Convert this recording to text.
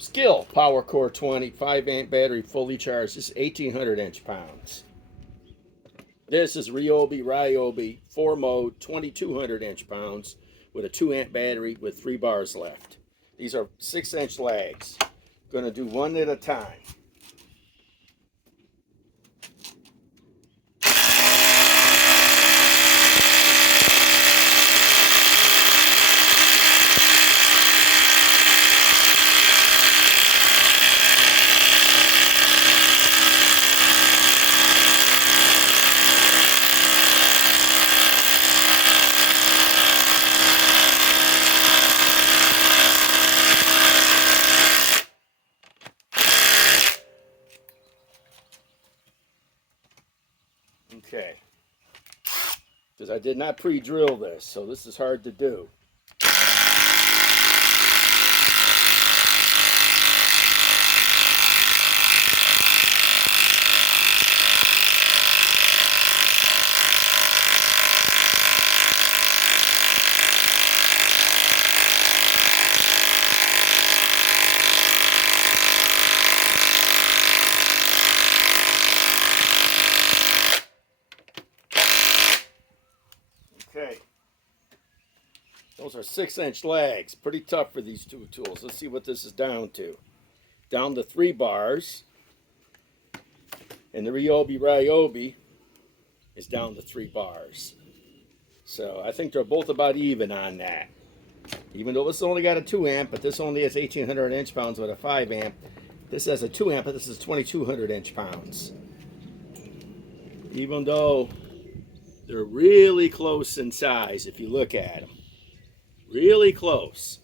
SKIL Power Core 20, 5 amp battery, fully charged. This is 1800 inch-pounds. This is RYOBI 4 mode, 2200 inch-pounds with a 2 amp battery with 3 bars left. These are 6-inch lags. Going to do one at a time. Okay, because I did not pre-drill this, so this is hard to do. Okay, those are 6-inch lags. Pretty tough for these two tools. Let's see what this is down to. Down to 3 bars. And the RYOBI is down to 3 bars. So I think they're both about even on that. Even though this only got a 2 amp, but this only has 1800 inch-pounds with a 5 amp. This has a 2 amp, but this is 2200 inch-pounds. Even though they're really close in size if you look at them. Really close.